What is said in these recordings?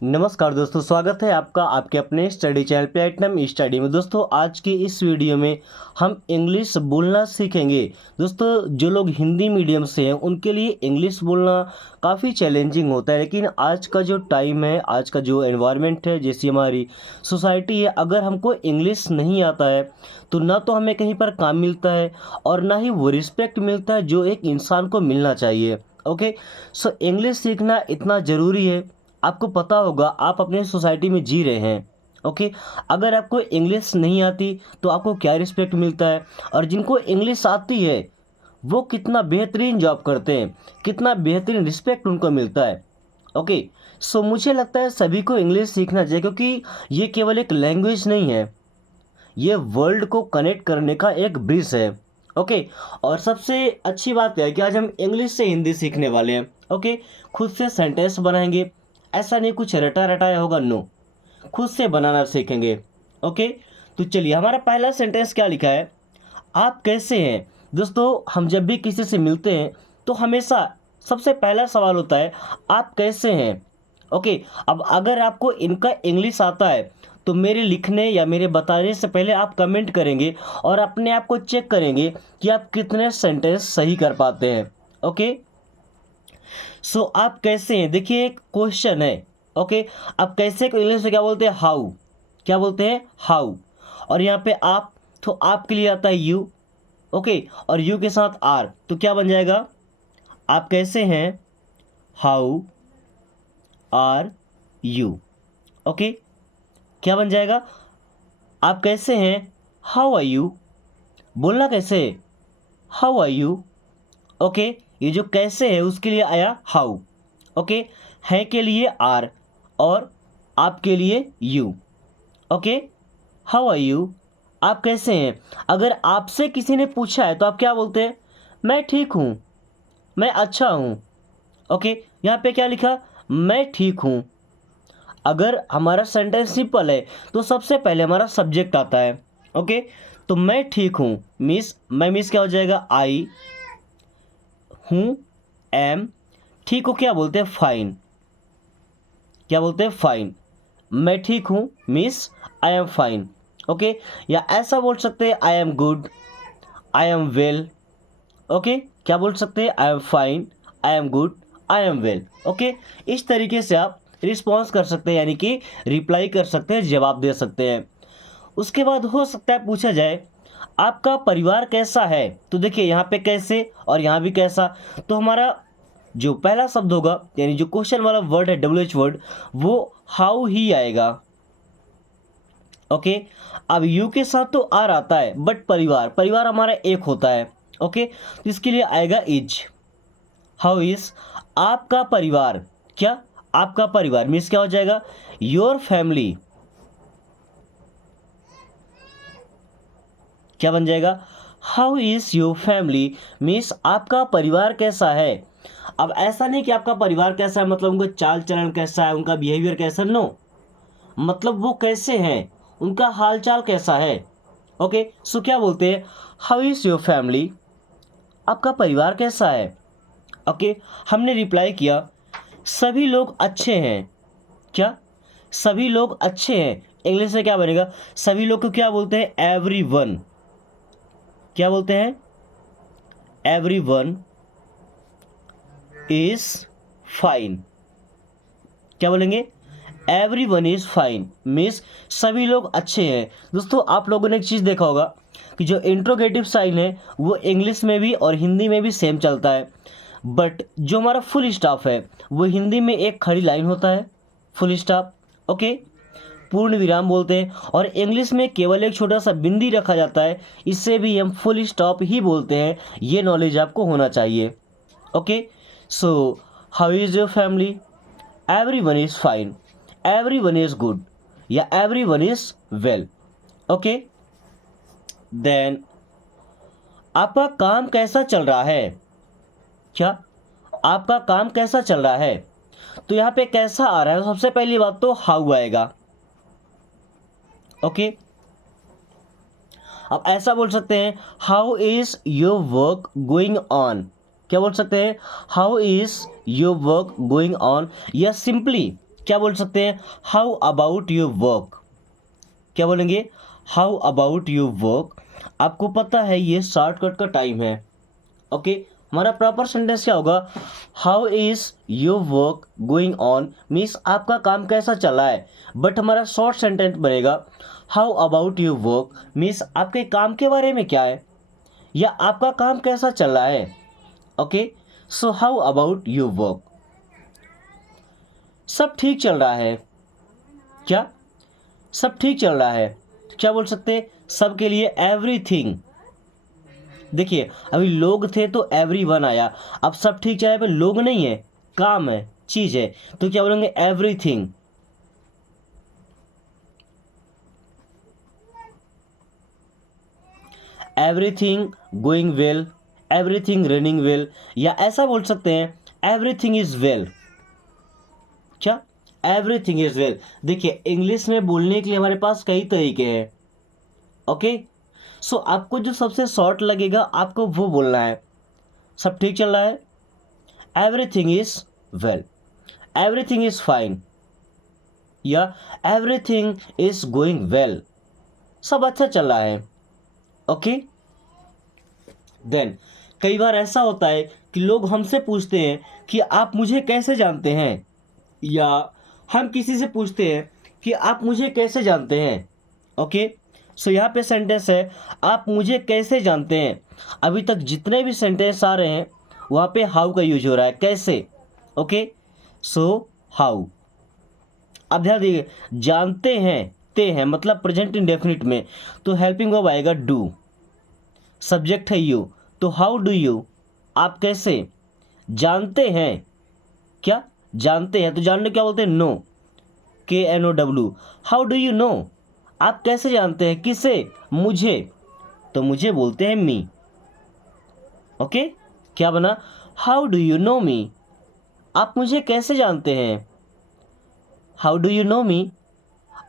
नमस्कार दोस्तों, स्वागत है आपका आपके अपने स्टडी चैनल प्लेटिनम स्टडी में। दोस्तों आज की इस वीडियो में हम इंग्लिश बोलना सीखेंगे। दोस्तों जो लोग हिंदी मीडियम से हैं उनके लिए इंग्लिश बोलना काफ़ी चैलेंजिंग होता है, लेकिन आज का जो टाइम है, आज का जो एनवायरनमेंट है, जैसी हमारी सोसाइटी है, अगर हमको इंग्लिश नहीं आता है तो ना तो हमें कहीं पर काम मिलता है और ना ही वो रिस्पेक्ट मिलता है जो एक इंसान को मिलना चाहिए। ओके, सो इंग्लिश सीखना इतना ज़रूरी है। आपको पता होगा आप अपने सोसाइटी में जी रहे हैं। ओके, अगर आपको इंग्लिश नहीं आती तो आपको क्या रिस्पेक्ट मिलता है, और जिनको इंग्लिश आती है वो कितना बेहतरीन जॉब करते हैं, कितना बेहतरीन रिस्पेक्ट उनको मिलता है। ओके, सो मुझे लगता है सभी को इंग्लिश सीखना चाहिए, क्योंकि ये केवल एक लैंग्वेज नहीं है, ये वर्ल्ड को कनेक्ट करने का एक ब्रिज है। ओके, और सबसे अच्छी बात है कि आज हम इंग्लिश से हिंदी सीखने वाले हैं। ओके, खुद से सेंटेंस बनाएंगे, ऐसा नहीं कुछ रटा रटाया होगा, नो, खुद से बनाना सीखेंगे। ओके, तो चलिए हमारा पहला सेंटेंस क्या लिखा है, आप कैसे हैं। दोस्तों हम जब भी किसी से मिलते हैं तो हमेशा सबसे पहला सवाल होता है आप कैसे हैं। ओके, अब अगर आपको इनका इंग्लिश आता है तो मेरे लिखने या मेरे बताने से पहले आप कमेंट करेंगे और अपने आप को चेक करेंगे कि आप कितने सेंटेंस सही कर पाते हैं। ओके, सो आप कैसे हैं, देखिए एक क्वेश्चन है। ओके, आप कैसे को इंग्लिश में क्या बोलते हैं, हाउ, क्या बोलते हैं, हाउ। और यहाँ पे आप, तो आपके लिए आता है यू। ओके, और यू के साथ आर, तो क्या बन जाएगा, आप कैसे हैं, हाउ आर यू। ओके, क्या बन जाएगा, आप कैसे हैं, हाउ आर यू। बोलना कैसे है, हाउ आर यू। ओके, ये जो कैसे है उसके लिए आया हाउ। ओके, है के लिए आर और आपके लिए U. Okay, how are you, आप कैसे हैं। अगर आपसे किसी ने पूछा है तो आप क्या बोलते हैं, मैं ठीक हूँ, मैं अच्छा हूँ। ओके, यहाँ पे क्या लिखा, मैं ठीक हूँ। अगर हमारा सेंटेंस सिंपल है तो सबसे पहले हमारा सब्जेक्ट आता है। ओके, तो मैं ठीक हूँ मीन्स, मैं मीन्स क्या हो जाएगा, आई हूँ, एम, ठीक को क्या बोलते हैं, फाइन, क्या बोलते हैं, फाइन। मैं ठीक हूँ means I am fine. Okay, या ऐसा बोल सकते हैं, I am good, I am well. Okay, क्या बोल सकते हैं, I am fine, I am good, I am well. Okay, इस तरीके से आप रिस्पॉन्स कर सकते हैं, यानी कि रिप्लाई कर सकते हैं, जवाब दे सकते हैं। उसके बाद हो सकता है पूछा जाए आपका परिवार कैसा है, तो देखिए यहाँ पे कैसे और यहाँ भी कैसा, तो हमारा जो पहला शब्द होगा यानी जो क्वेश्चन वाला वर्ड है, डब्ल्यू एच वर्ड, वो हाउ ही आएगा। ओके, अब यू के साथ तो आर आता है, बट परिवार, परिवार हमारा एक होता है। ओके, तो इसके लिए आएगा इज, हाउ इज, आपका परिवार, क्या, आपका परिवार मीन्स क्या हो जाएगा, योर फैमिली, क्या बन जाएगा, how is your family means आपका परिवार कैसा है। अब ऐसा नहीं कि आपका परिवार कैसा है मतलब उनका चाल चलन कैसा है, उनका बिहेवियर कैसा है, नो, मतलब वो कैसे हैं, उनका हाल चाल कैसा है। ओके, सो क्या बोलते हैं, हाउ इज योर फैमिली, आपका परिवार कैसा है। ओके, हमने रिप्लाई किया सभी लोग अच्छे हैं, क्या, सभी लोग अच्छे हैं, इंग्लिश में क्या बनेगा, सभी लोग को क्या बोलते हैं, एवरी वन, क्या बोलते हैं, एवरी वन इज फाइन, क्या बोलेंगे, every one is fine means सभी लोग अच्छे हैं। दोस्तों आप लोगों ने एक चीज़ देखा होगा कि जो इंट्रोगेटिव साइन है वो इंग्लिश में भी और हिंदी में भी सेम चलता है, बट जो हमारा फुल स्टॉप है वो हिंदी में एक खड़ी लाइन होता है, फुल स्टॉप। ओके, पूर्ण विराम बोलते हैं, और इंग्लिश में केवल एक छोटा सा बिंदी रखा जाता है, इससे भी हम फुल स्टॉप ही बोलते हैं। ये नॉलेज आपको होना चाहिए। Okay, so how is your family, every one is fine, every one is good, या every one is well. Okay, then आपका काम कैसा चल रहा है, क्या, आपका काम कैसा चल रहा है, तो यहाँ पे कैसा आ रहा है, सबसे पहली बात तो हाउ आएगा। ओके, अब ऐसा बोल सकते हैं how is your work going on, क्या बोल सकते हैं, how is your work going on, या सिंपली क्या बोल सकते हैं, हाउ अबाउट योर वर्क। क्या बोलेंगे, हाउ अबाउट योर वर्क। आपको पता है ये शॉर्टकट का टाइम है। ओके, हमारा प्रॉपर सेंटेंस क्या होगा, how is your work going on, means आपका काम कैसा चल रहा है। बट हमारा शॉर्ट सेंटेंस बनेगा how about your work, means आपके काम के बारे में क्या है, या आपका काम कैसा चल रहा है। Okay, so how about your work, सब ठीक चल रहा है। क्या, सब ठीक चल रहा है। तो क्या बोल सकते हैं, सब के लिए एवरीथिंग। देखिए अभी लोग थे तो एवरीवन आया, अब सब ठीक चल रहा है पे लोग नहीं है, काम है, चीज है, तो क्या बोलेंगे, everything. Everything going well, everything running well, या ऐसा बोल सकते हैं एवरीथिंग इज वेल। क्या, एवरीथिंग इज वेल। देखिए इंग्लिश में बोलने के लिए हमारे पास कई तरीके हैं। ओके, सो आपको जो सबसे शॉर्ट लगेगा आपको वो बोलना है। सब ठीक चल रहा है, everything is well, everything is fine, या एवरीथिंग इज गोइंग वेल, सब अच्छा चल रहा है। ओके, देन कई बार ऐसा होता है कि लोग हमसे पूछते हैं कि आप मुझे कैसे जानते हैं, या हम किसी से पूछते हैं कि आप मुझे कैसे जानते हैं। ओके, सो यहाँ पे सेंटेंस है आप मुझे कैसे जानते हैं। अभी तक जितने भी सेंटेंस आ रहे हैं वहाँ पे हाउ का यूज हो रहा है, कैसे। Okay, so how. अब ध्यान दीजिए, जानते हैं, ते हैं मतलब प्रेजेंट इंडेफिनिट में, तो हेल्पिंग वर्ब आएगा डू, सब्जेक्ट है यू, तो हाउ डू यू, आप कैसे जानते हैं। क्या, जानते हैं, तो जानने क्या बोलते हैं, no, KNOW। How do you know, आप कैसे जानते हैं, किसे, मुझे, तो मुझे बोलते हैं मी। ओके, क्या बना, हाउ डू यू नो मी, आप मुझे कैसे जानते हैं। हाउ डू यू नो मी,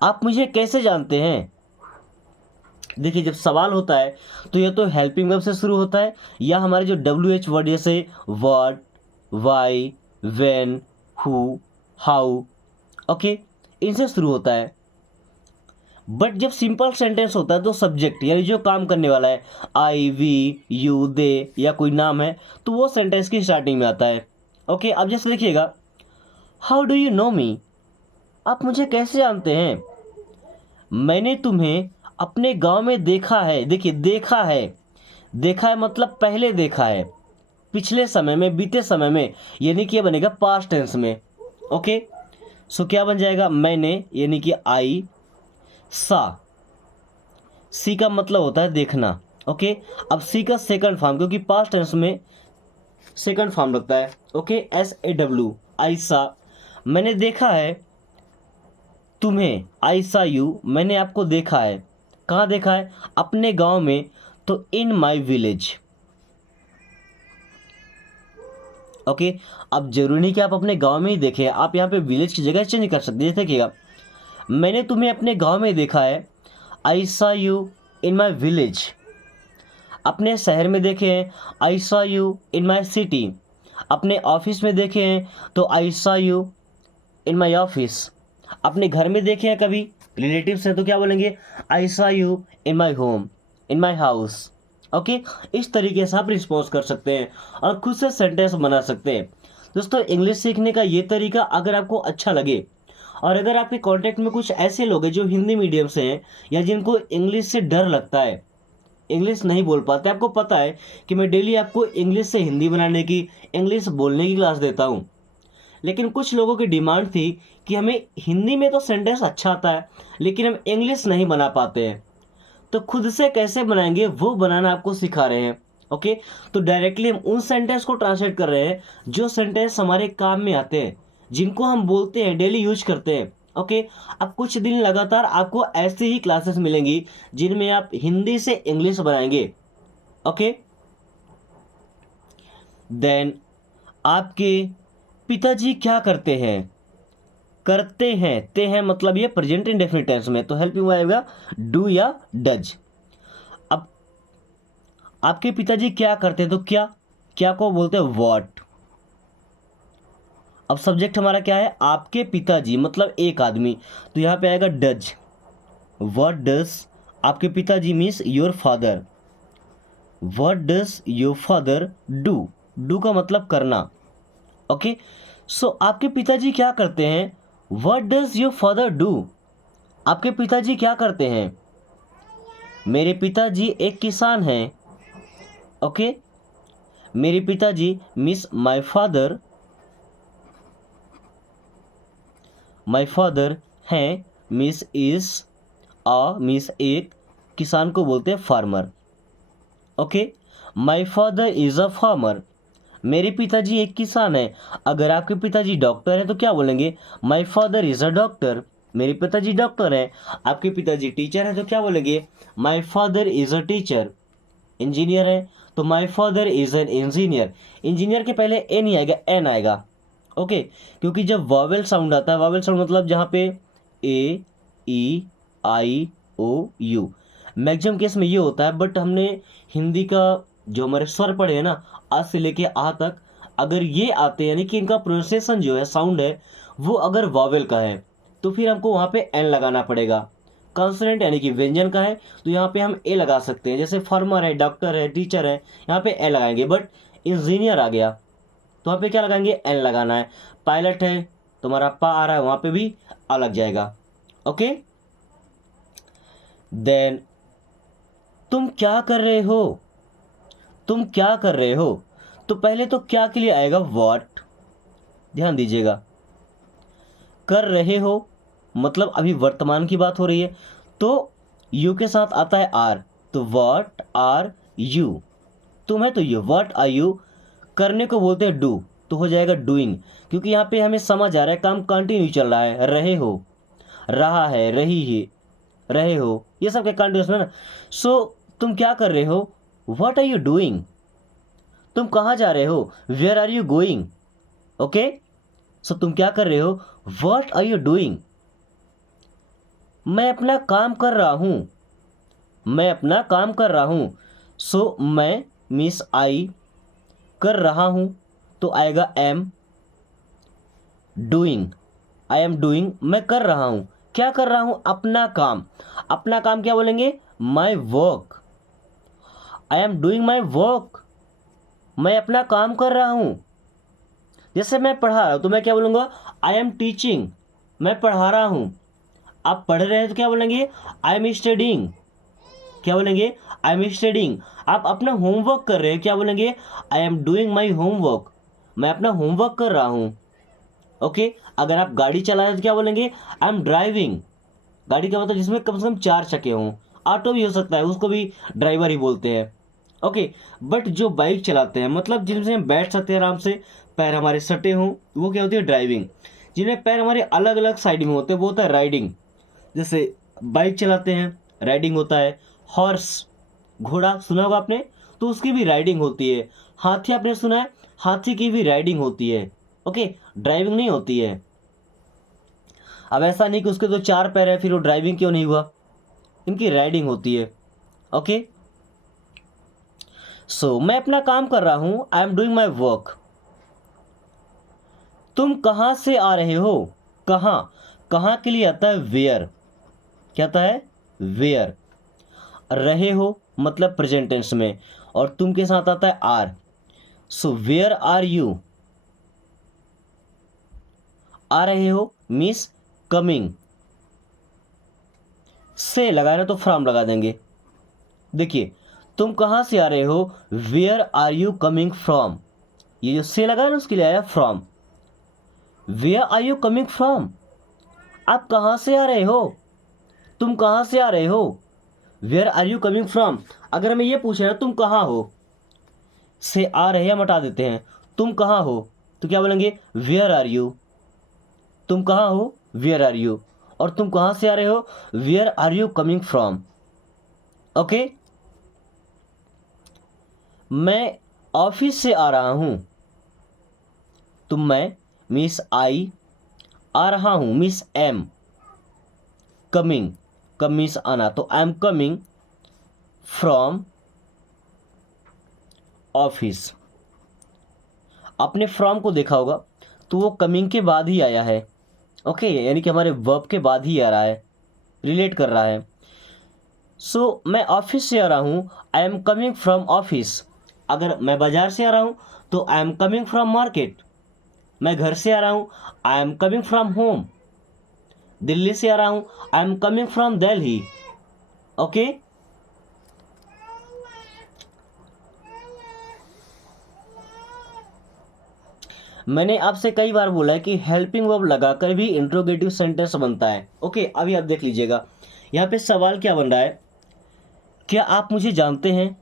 आप मुझे कैसे जानते हैं। देखिए जब सवाल होता है तो ये तो हेल्पिंग वर्ब से शुरू होता है, या हमारे जो WH वर्ड जैसे what, why, when, who, how, okay, इनसे शुरू होता है। बट जब सिंपल सेंटेंस होता है तो सब्जेक्ट यानी जो काम करने वाला है, आई, वी, यू, दे, या कोई नाम है, तो वो सेंटेंस की स्टार्टिंग में आता है। ओके, अब जैसे देखिएगा, हाउ डू यू नो मी, आप मुझे कैसे जानते हैं। मैंने तुम्हें अपने गांव में देखा है। देखिए देखा है, देखा है मतलब पहले देखा है, पिछले समय में, बीते समय में, यानी कि ये बनेगा पास्ट टेंस में। ओके, सो क्या बन जाएगा, मैंने यानी कि आई, सा, सी का मतलब होता है देखना। ओके, अब सी का सेकंड फॉर्म, क्योंकि पास्ट टेंस में सेकंड फॉर्म लगता है। ओके, SAW, आई सा, मैंने देखा है तुम्हें, आई सा यू, मैंने आपको देखा है, कहाँ देखा है, अपने गांव में, तो इन माई विलेज। ओके, अब जरूरी नहीं कि आप अपने गांव में ही देखें, आप यहाँ पे विलेज की जगह चेंज कर सकते हैं। जैसे देखिएगा, मैंने तुम्हें अपने गांव में देखा है, आई सा यू इन माई विलेज। अपने शहर में देखे हैं, आई सा यू इन माई सिटी। अपने ऑफिस में देखे हैं तो आई सा यू इन माई ऑफिस। अपने घर में देखे हैं कभी, रिलेटिव्स हैं, तो क्या बोलेंगे, आई सा you in my home, in my house. Okay, इस तरीके से आप रिस्पॉन्स कर सकते हैं और खुद से सेंटेंस बना सकते हैं। दोस्तों इंग्लिश सीखने का ये तरीका अगर आपको अच्छा लगे, और अगर आपके कांटेक्ट में कुछ ऐसे लोग हैं जो हिंदी मीडियम से हैं, या जिनको इंग्लिश से डर लगता है, इंग्लिश नहीं बोल पाते, आपको पता है कि मैं डेली आपको इंग्लिश से हिंदी बनाने की, इंग्लिश बोलने की क्लास देता हूँ, लेकिन कुछ लोगों की डिमांड थी कि हमें हिंदी में तो सेंटेंस अच्छा आता है लेकिन हम इंग्लिश नहीं बना पाते हैं, तो खुद से कैसे बनाएंगे वो बनाना आपको सिखा रहे हैं। ओके, तो डायरेक्टली हम उन सेंटेंस को ट्रांसलेट कर रहे हैं जो सेंटेंस हमारे काम में आते हैं, जिनको हम बोलते हैं, डेली यूज करते हैं। ओके, अब कुछ दिन लगातार आपको ऐसे ही क्लासेस मिलेंगी जिनमें आप हिंदी से इंग्लिश बनाएंगे। ओके, देन आपके पिताजी क्या करते हैं, करते हैं, ते हैं मतलब ये प्रेजेंट इंडेफिनिट टेंस में, तो हेल्पिंग आएगा डू या डज। अब आपके पिताजी क्या करते हैं, तो क्या, क्या को बोलते हैं व्हाट। अब सब्जेक्ट हमारा क्या है, आपके पिताजी, मतलब एक आदमी, तो यहाँ पे आएगा डज। व्हाट डज, आपके पिताजी means your father. What does your father do, do का मतलब करना। ओके, सो आपके पिताजी क्या करते हैं, what does your father do, आपके पिताजी क्या करते हैं। मेरे पिताजी एक किसान हैं। ओके, मेरे पिताजी मीन्स माई फादर हैं, मीन्स इज, मीन्स एक, किसान को बोलते हैं farmer. Okay, my father is a farmer, मेरे पिताजी एक किसान है। अगर आपके पिताजी डॉक्टर है तो क्या बोलेंगे, my father is a doctor, मेरे पिताजी डॉक्टर है। आपके पिताजी टीचर है तो क्या बोलेंगे, my father is a teacher. Engineer है तो my father is an engineer. Engineer के पहले ए नहीं आएगा, एन आएगा। ओके, क्योंकि जब वॉवेल साउंड आता है, वॉवेल साउंड मतलब जहाँ पे ए, ई, आई, ओ, यू, मैक्सिमम केस में ये होता है। बट हमने हिंदी का जो हमारे स्वर पढ़े हैं ना, आ से लेके आ तक, अगर ये आते हैं, यानी कि इनका प्रोनाउंसिएशन जो है, साउंड है, वो अगर वॉवेल का है तो फिर हमको वहाँ पे एन लगाना पड़ेगा। कॉन्सोनेंट यानी कि व्यंजन का है तो यहाँ पे हम ए लगा सकते हैं, जैसे फार्मर है, डॉक्टर है, टीचर है, यहाँ पे ए लगाएंगे। बट इंजीनियर आ गया तो वहाँ पे क्या लगाएंगे, एन लगाना है। पायलट है तो हमारा पा आ रहा है, वहाँ पे भी आ लग जाएगा। ओके, देन तुम क्या कर रहे हो, तुम क्या कर रहे हो, तो पहले तो क्या के लिए आएगा, व्हाट, ध्यान दीजिएगा। कर रहे हो मतलब अभी वर्तमान की बात हो रही है, तो यू के साथ आता है आर, तो व्हाट आर यू, तुम है तो यू, व्हाट आर यू। करने को बोलते हैं डू, तो हो जाएगा डूइंग, क्योंकि यहाँ पे हमें समझ आ रहा है काम कंटिन्यू चल रहा है। रहे हो, रहा है, रही है, रहे हो, ये सब क्या कंटिन्यूस है ना। सो तुम क्या कर रहे हो, व्हाट आर यू डूइंग, तुम कहाँ जा रहे हो, where are you going. Okay, so तुम क्या कर रहे हो, व्हाट आर यू डूइंग। मैं अपना काम कर रहा हूँ, मैं अपना काम कर रहा हूँ। सो मैं मीन्स आई, कर रहा हूँ तो आएगा am, doing, I am doing, मैं कर रहा हूँ, क्या कर रहा हूँ, अपना काम। अपना काम क्या बोलेंगे, my work, I am doing my work, मैं अपना काम कर रहा हूँ। जैसे मैं पढ़ा रहा हूँ तो मैं क्या बोलूँगा, आई एम टीचिंग, मैं पढ़ा रहा हूँ। आप पढ़ रहे हैं तो क्या बोलेंगे, आई एम स्टडिंग, क्या बोलेंगे, आई एम स्टडिंग। आप अपना होमवर्क कर रहे हैं, क्या बोलेंगे, आई एम डूइंग माई होमवर्क, मैं अपना होमवर्क कर रहा हूँ। ओके, अगर आप गाड़ी चला रहे हैं तो क्या बोलेंगे, आई एम ड्राइविंग। गाड़ी का मतलब जिसमें कम से कम 4 चक्के हों, ऑटो भी हो सकता है, उसको भी ड्राइवर ही बोलते हैं। ओके, बट जो बाइक चलाते हैं, मतलब जिनसे हम बैठ सकते हैं आराम से, पैर हमारे सटे हों, वो क्या होती है, ड्राइविंग। जिन्हें पैर हमारे अलग अलग साइड में होते हैं वो होता है राइडिंग। जैसे बाइक चलाते हैं, राइडिंग होता है। हॉर्स, घोड़ा सुना होगा आपने, तो उसकी भी राइडिंग होती है। हाथी आपने सुना है, हाथी की भी राइडिंग होती है। ओके, ड्राइविंग नहीं होती है। अब ऐसा नहीं कि उसके तो 4 पैर है फिर वो ड्राइविंग क्यों नहीं हुआ, इनकी राइडिंग होती है। ओके, सो मैं अपना काम कर रहा हूं, आई एम डूइंग माई वर्क। तुम कहाँ से आ रहे हो, कहाँ, कहाँ के लिए आता है वेयर, क्या आता है, वेयर। रहे हो मतलब प्रेजेंट टेंस में, और तुम के साथ आता है are. So where are you, आ रहे हो मीन्स कमिंग, से लगाए ना तो फ्रॉम लगा देंगे। देखिए, तुम कहाँ से आ रहे हो, where are you coming from, ये जो से लगा है ना उसके लिए आया from. Where are you coming from, आप कहाँ से आ रहे हो, तुम कहाँ से आ रहे हो, where are you coming from. अगर हमें ये पूछे ना तुम कहाँ हो, से आ रहे हम हटा देते हैं, तुम कहाँ हो तो क्या बोलेंगे, वेयर आर यू। तुम कहाँ हो, वेयर आर यू, और तुम कहाँ से आ रहे हो, where are you coming from. Okay, मैं ऑफिस से आ रहा हूँ, तो मैं मिस आई, आ रहा हूँ miss M, coming, come means आना, तो I am coming from office. आपने फ्रॉम को देखा होगा तो वो कमिंग के बाद ही आया है। ओके, यानी कि हमारे वर्ब के बाद ही आ रहा है, रिलेट कर रहा है। सो मैं ऑफिस से आ रहा हूँ, I am coming from office. अगर मैं बाजार से आ रहा हूँ तो I am coming from market. मैं घर से आ रहा हूँ, I am coming from home. Delhi से आ रहा हूँ, I am coming from Delhi. Okay, मैंने आपसे कई बार बोला है कि हेल्पिंग वर्ब लगाकर भी इंट्रोगेटिव सेंटेंस बनता है। ओके, अभी आप देख लीजिएगा, यहाँ पे सवाल क्या बन रहा है, क्या आप मुझे जानते हैं।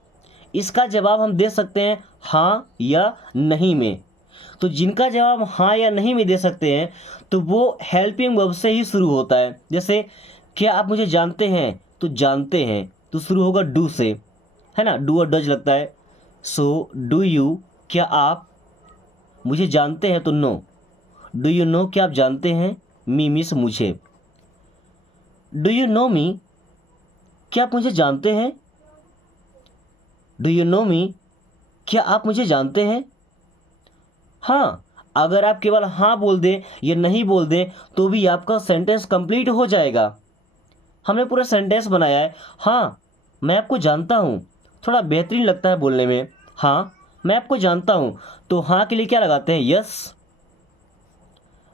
इसका जवाब हम दे सकते हैं हाँ या नहीं में। तो जिनका जवाब हाँ या नहीं में दे सकते हैं तो वो हेल्पिंग वर्ब से ही शुरू होता है। जैसे क्या आप मुझे जानते हैं, तो जानते हैं तो शुरू होगा डू से, है ना, डू और डज लगता है। सो डू यू, क्या आप मुझे जानते हैं, तो नो। डू यू नो, क्या आप जानते हैं, मी मिस मुझे। डू यू नो मी, क्या आप मुझे जानते हैं। डू यू नो मी, क्या आप मुझे जानते हैं। हाँ, अगर आप केवल हाँ बोल दें या नहीं बोल दें तो भी आपका सेंटेंस कंप्लीट हो जाएगा। हमने पूरा सेंटेंस बनाया है, हाँ मैं आपको जानता हूँ, थोड़ा बेहतरीन लगता है बोलने में, हाँ मैं आपको जानता हूँ। तो हाँ के लिए क्या लगाते हैं, यस।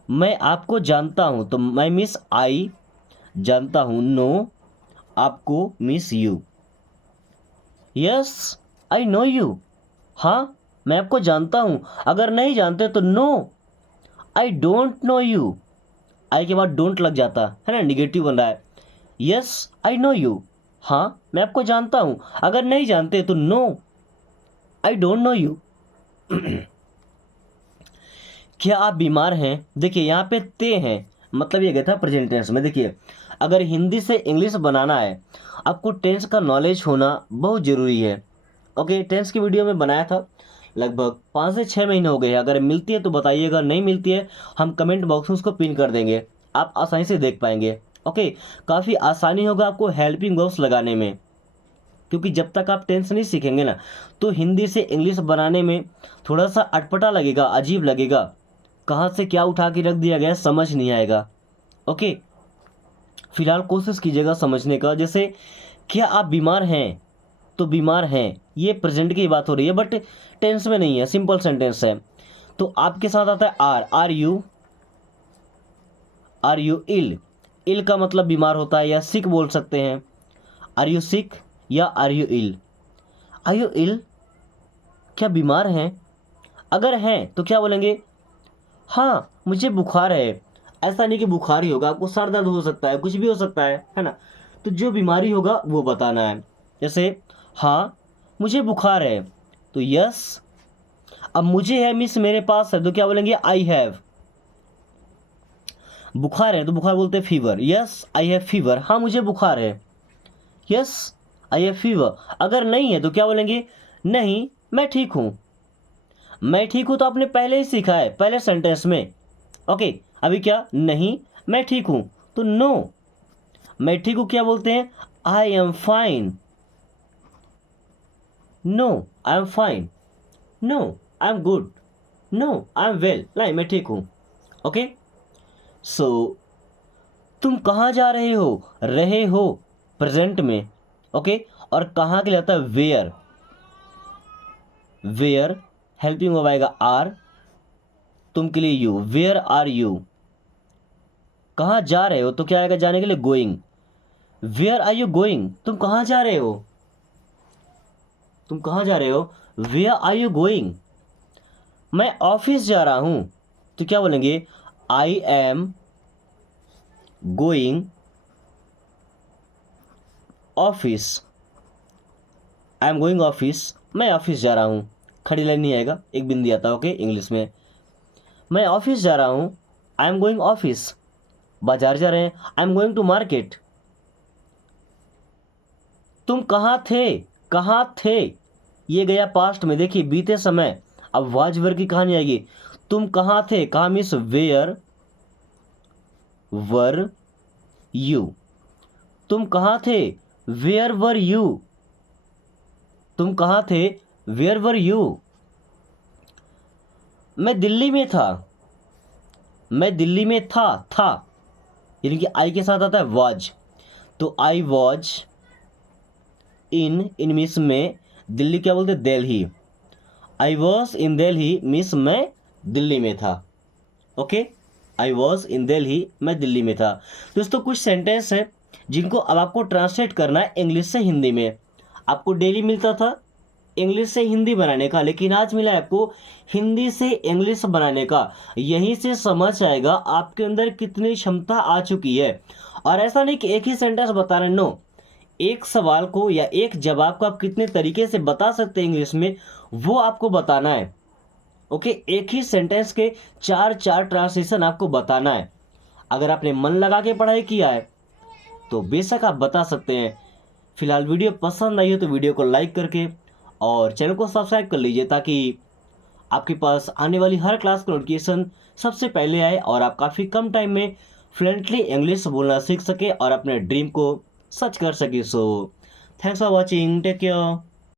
मैं आपको जानता हूँ तो मैं मिस आई, जानता हूँ नो, आपको miss you. Yes I know you, हाँ मैं आपको जानता हूँ। अगर नहीं जानते तो no I don't know you. I के बाद डोंट लग जाता है ना, निगेटिव बन रहा है। यस आई नो यू, हाँ मैं आपको जानता हूँ। अगर नहीं जानते तो no I don't know you. क्या आप बीमार हैं। देखिए यहाँ पे ते हैं, मतलब ये गया था प्रेजेंट टेंस में। देखिए अगर हिंदी से इंग्लिश बनाना है आपको टेंस का नॉलेज होना बहुत ज़रूरी है। ओके, टेंस की वीडियो में बनाया था, लगभग 5 से 6 महीने हो गए हैं। अगर मिलती है तो बताइएगा, नहीं मिलती है हम कमेंट बॉक्स में उसको पिन कर देंगे, आप आसानी से देख पाएंगे। ओके, काफ़ी आसानी होगा आपको हेल्पिंग वर्ब्स लगाने में, क्योंकि जब तक आप टेंस नहीं सीखेंगे ना तो हिंदी से इंग्लिश बनाने में थोड़ा सा अटपटा लगेगा, अजीब लगेगा, कहाँ से क्या उठा के रख दिया गया समझ नहीं आएगा। ओके, फिलहाल कोशिश कीजिएगा समझने का। जैसे क्या आप बीमार हैं, तो बीमार हैं ये प्रेजेंट की बात हो रही है बट टेंस में नहीं है, सिंपल सेंटेंस है। तो आपके साथ आता है आर यू इल। इल का मतलब बीमार होता है या सिक बोल सकते हैं। आर यू सिक या are you ill. Are you ill, क्या बीमार हैं। अगर हैं तो क्या बोलेंगे, हाँ मुझे बुखार है। ऐसा नहीं कि बुखार ही होगा, आपको सर दर्द हो सकता है, कुछ भी हो सकता है ना। तो जो बीमारी होगा वो बताना है। जैसे हाँ मुझे बुखार है तो यस। अब मुझे है मिस मेरे पास है तो क्या बोलेंगे, आई हैव। बुखार है तो बुखार बोलते हैं fever, yes I have fever, हाँ मुझे बुखार है, यस आई हैव फीवर। अगर नहीं है तो क्या बोलेंगे, नहीं मैं ठीक हूँ। मैं ठीक हूँ तो आपने पहले ही सीखा है पहले सेंटेंस में। ओके, अभी क्या, नहीं मैं ठीक हूँ तो नो। मैं ठीक हूँ क्या बोलते हैं, I am fine. No I am fine, no I am good, no I am well, नहीं मैं ठीक हूँ। ओके, सो तुम कहाँ जा रहे हो प्रेजेंट में। ओके, और कहाँ के लिए आता है वेयर। वेयर हेल्पिंग वर्ब आएगा आर, तुम के लिए यू, वेयर आर यू। कहाँ जा रहे हो तो क्या आएगा जाने के लिए, going. Where are you going, तुम कहाँ जा रहे हो, तुम कहाँ जा रहे हो, वेयर आर यू गोइंग। मैं ऑफिस जा रहा हूँ तो क्या बोलेंगे, आई am going office. I am going office, मैं ऑफिस जा रहा हूँ। खड़ी लाइन नहीं आएगा, एक बिंदी आता है। ओके, इंग्लिश में मैं ऑफिस जा रहा हूँ, आई एम गोइंग ऑफिस। बाजार जा रहे हैं, I am going to market. तुम कहाँ थे, ये गया पास्ट में। देखिए बीते समय, अब वाज वर की कहानी आएगी। तुम कहाँ थे, कहाँ मीन्स वेयर वर यू। तुम कहाँ थे, वेयर वर यू। तुम कहाँ थे, वेयर वर यू। मैं दिल्ली में था, मैं दिल्ली में था यानी कि आई के साथ आता है वाज, तो आई वाज इन मीन्स में, दिल्ली क्या बोलते हैं, Delhi. I was in Delhi means मैं दिल्ली में था। Okay, I was in Delhi, मैं दिल्ली में था। दोस्तों कुछ सेंटेंस है जिनको अब आपको ट्रांसलेट करना है इंग्लिश से हिंदी में। आपको डेली मिलता था इंग्लिश से हिंदी बनाने का, लेकिन आज मिला है आपको हिंदी से इंग्लिश बनाने का। यहीं से समझ आएगा आपके अंदर कितनी क्षमता आ चुकी है। और ऐसा नहीं कि एक ही सेंटेंस बता रहे, नो, एक सवाल को या एक जवाब को आप कितने तरीके से बता सकते हैं इंग्लिश में, वो आपको बताना है। ओके, एक ही सेंटेंस के चार ट्रांसलेशन आपको बताना है। अगर आपने मन लगा के पढ़ाई किया है तो बेशक आप बता सकते हैं। फिलहाल वीडियो पसंद आई हो तो वीडियो को लाइक करके और चैनल को सब्सक्राइब कर लीजिए, ताकि आपके पास आने वाली हर क्लास का नोटिफिकेशन सबसे पहले आए और आप काफ़ी कम टाइम में फ्लुएंटली इंग्लिश बोलना सीख सके और अपने ड्रीम को सच कर सके। So thanks for watching, take care.